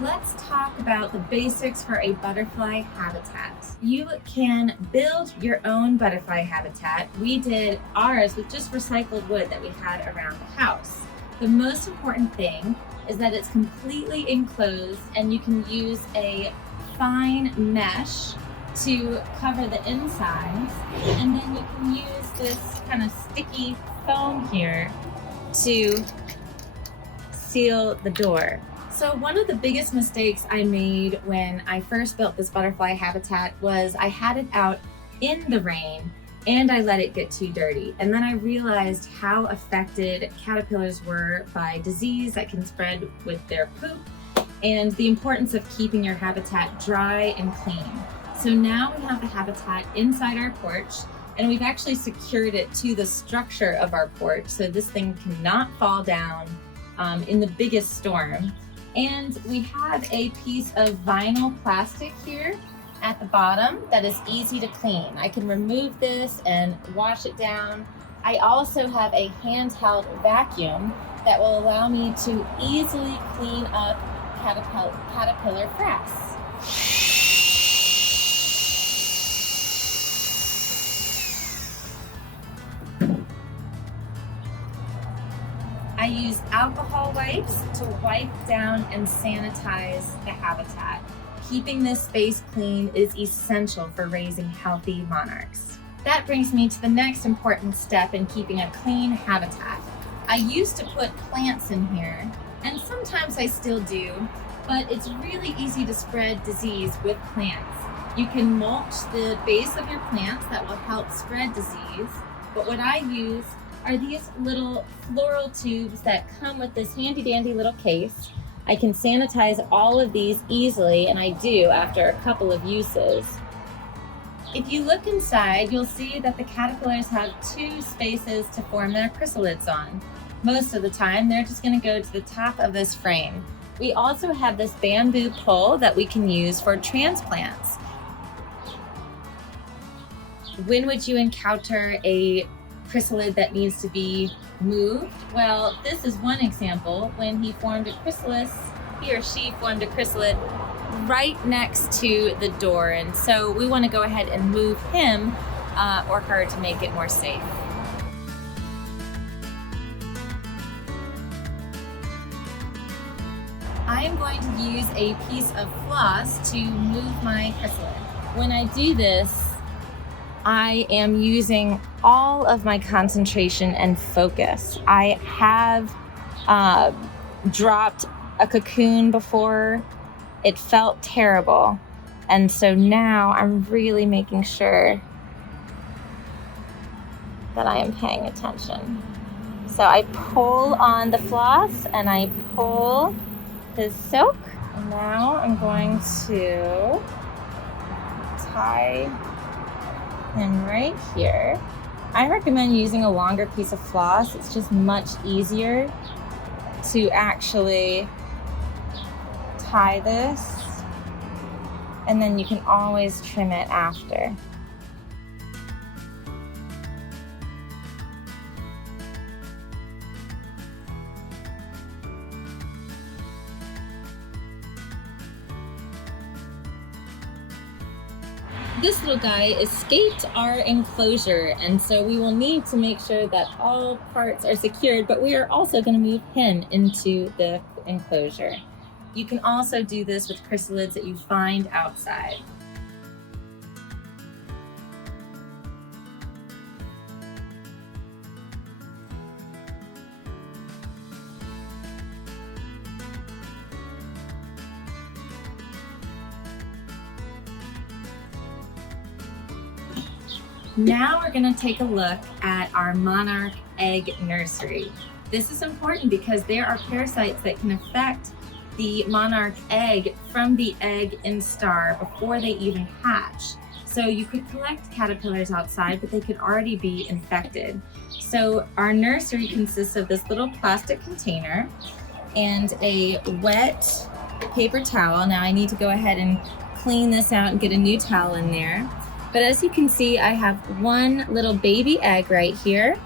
let's talk about the basics for a butterfly habitat. You can build your own butterfly habitat. We did ours with just recycled wood that we had around the house. The most important thing is that it's completely enclosed and you can use a fine mesh to cover the insides, and then you can use this kind of sticky foam here to seal the door. So one of the biggest mistakes I made when I first built this butterfly habitat was I had it out in the rain and I let it get too dirty. And then I realized how affected caterpillars were by disease that can spread with their poop, and the importance of keeping your habitat dry and clean. So now we have the habitat inside our porch, and we've actually secured it to the structure of our porch so this thing cannot fall down in the biggest storm. And we have a piece of vinyl plastic here at the bottom that is easy to clean. I can remove this and wash it down. I also have a handheld vacuum that will allow me to easily clean up caterpillar frass. I use alcohol wipes to wipe down and sanitize the habitat. Keeping this space clean is essential for raising healthy monarchs. That brings me to the next important step in keeping a clean habitat. I used to put plants in here, and sometimes I still do, but it's really easy to spread disease with plants. You can mulch the base of your plants that will help spread disease, but what I use are these little floral tubes that come with this handy dandy little case. I can sanitize all of these easily, and I do after a couple of uses. If you look inside, you'll see that the caterpillars have two spaces to form their chrysalids on. Most of the time, they're just going to go to the top of this frame. We also have this bamboo pole that we can use for transplants. When would you encounter a chrysalid that needs to be moved? Well, this is one example when he or she formed a chrysalid right next to the door, and so we want to go ahead and move him or her to make it more safe. I am going to use a piece of floss to move my chrysalid. When I do this, I am using all of my concentration and focus. I have dropped a cocoon before. It felt terrible. And so now I'm really making sure that I am paying attention. So I pull on the floss and I pull his silk. And now I'm going to tie him right here. I recommend using a longer piece of floss. It's just much easier to actually tie this, and then you can always trim it after. This little guy escaped our enclosure, and so we will need to make sure that all parts are secured, but we are also going to move him into the enclosure. You can also do this with chrysalids that you find outside. Now we're going to take a look at our monarch egg nursery. This is important because there are parasites that can affect the monarch egg from the egg instar before they even hatch. So you could collect caterpillars outside, but they could already be infected. So our nursery consists of this little plastic container and a wet paper towel. Now I need to go ahead and clean this out and get a new towel in there. But as you can see, I have one little baby egg right here,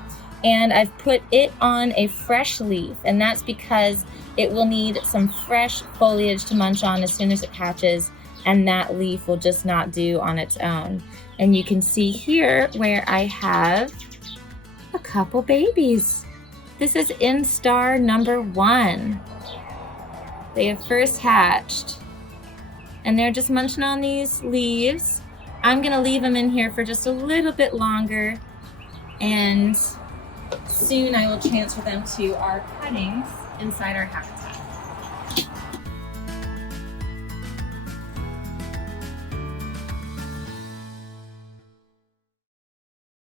and I've put it on a fresh leaf, and that's because it will need some fresh foliage to munch on as soon as it hatches, and that leaf will just not do on its own. And you can see here where I have a couple babies. This is instar number 1. They have first hatched, and they're just munching on these leaves. I'm gonna leave them in here for just a little bit longer, and soon I will transfer them to our cuttings inside our habitat.